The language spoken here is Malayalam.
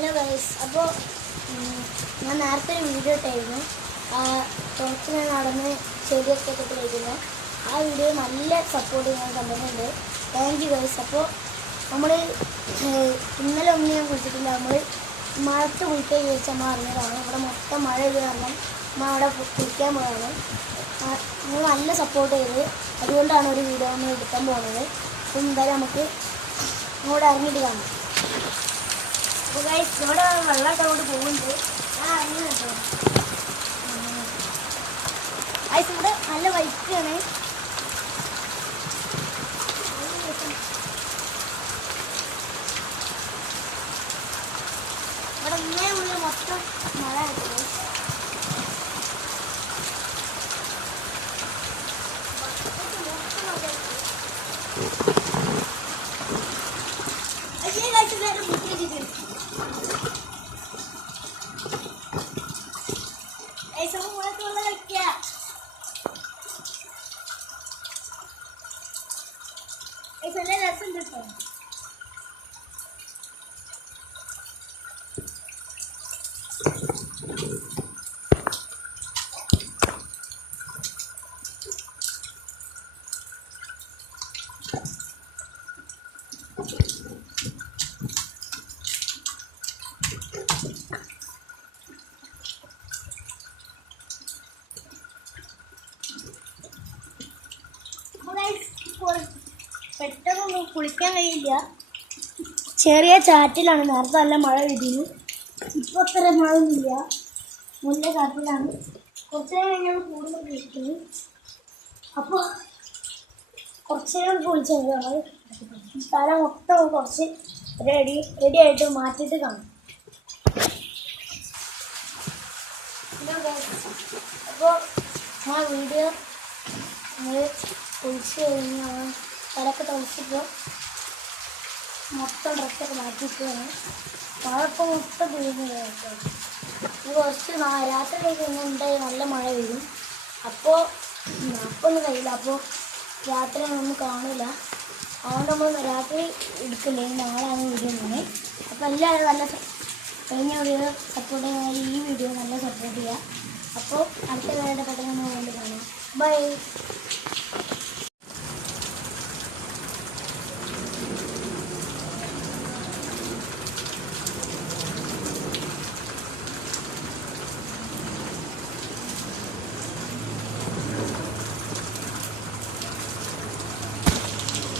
ഹലോ ഗൈസ്, അപ്പോൾ ഞാൻ നേരത്തെ ഒരു വീഡിയോ ഇട്ടായിരുന്നു. കുറച്ച് ഞാൻ നടന്ന് ചെടിയൊക്കെ കഴിക്കുന്നത്. ആ വീഡിയോ നല്ല സപ്പോർട്ട് ഞാൻ കണ്ടിട്ടുണ്ട്. Thank you guys. അപ്പോൾ നമ്മൾ ഇന്നലെ ഒന്നും ഞാൻ കുളിച്ചിട്ടില്ല. നമ്മൾ മഴത്ത് കുളിക്കാൻ ചോദിച്ചാൽ നമ്മൾ അറിഞ്ഞതാണ്. ഇവിടെ മൊത്തം മഴ ഇത് കാരണം നമ്മൾ അവിടെ കുളിക്കാൻ പോയാണ്. നമ്മൾ നല്ല സപ്പോർട്ട് ചെയ്ത്, അതുകൊണ്ടാണ് ഒരു വീഡിയോ നമ്മൾ എടുക്കാൻ പോകുന്നത്. അപ്പം എന്തായാലും നമുക്ക് അങ്ങോട്ട് ഇറങ്ങിയിട്ട് കാണാം. അപ്പോൾ ഗൈസ്, ഇവിടെ വെള്ളമൊക്കെ അങ്ങോട്ട് പോകുന്നുണ്ട്. ഞാൻ ഇറങ്ങി കേട്ടോ ഗൈസ്. ഇവിടെ നല്ല വൈക്കാണ്. ഇവിടെ ഇങ്ങനെ ഉള്ള മൊത്തം മഴ ആയിട്ട് രസം കിട്ടും. പെട്ടെന്നൊന്നും കുളിക്കാൻ കഴിയില്ല. ചെറിയ ചാറ്റിലാണ്. നേരത്തെ നല്ല മഴ പെയ്തിരുന്നു. ഇപ്പോൾ അത്ര മഴ ഒന്നുമില്ല. നല്ല ചാറ്റിലാണ്. കുറച്ച് നേരം കഴിഞ്ഞാൽ കൂടുതൽ കുളിക്കുന്നത്. അപ്പോൾ കുറച്ച് നേരം കുളിച്ചാൽ തല മൊത്തം കുറച്ച് റെഡി ആയിട്ട് മാറ്റിയിട്ട് കാണും. അപ്പോൾ ആ വീഡിയോ നമ്മൾ കുളിച്ച് കഴിഞ്ഞാൽ തലക്ക് തുളച്ചിപ്പോൾ മൊത്തം ഡ്രസ്സൊക്കെ മാറ്റിയിട്ടാണ്. മഴ ഇപ്പോൾ മൊത്തം പെയ്യുന്നതായിട്ട് കുറച്ച് രാത്രി കഴിഞ്ഞാൽ ഉണ്ടായി നല്ല മഴ പെയ്യും. അപ്പോൾ ഒന്നും കഴിയില്ല. അപ്പോൾ രാത്രി ഒന്നും കാണില്ല. അതുകൊണ്ട് നമ്മൾ രാത്രി എടുക്കില്ലേ, നാളെയാണ് വീഡിയോ തന്നെ. അപ്പോൾ എല്ലാവരും നല്ല കഴിഞ്ഞ വീഡിയോ സപ്പോർട്ട് ചെയ്യാൻ ഈ വീഡിയോ നല്ല സപ്പോർട്ട് ചെയ്യുക. അപ്പോൾ അടുത്ത വീഡിയോ പെട്ടെന്ന് നമ്മൾ കൊണ്ട് കാണാം. ബൈ.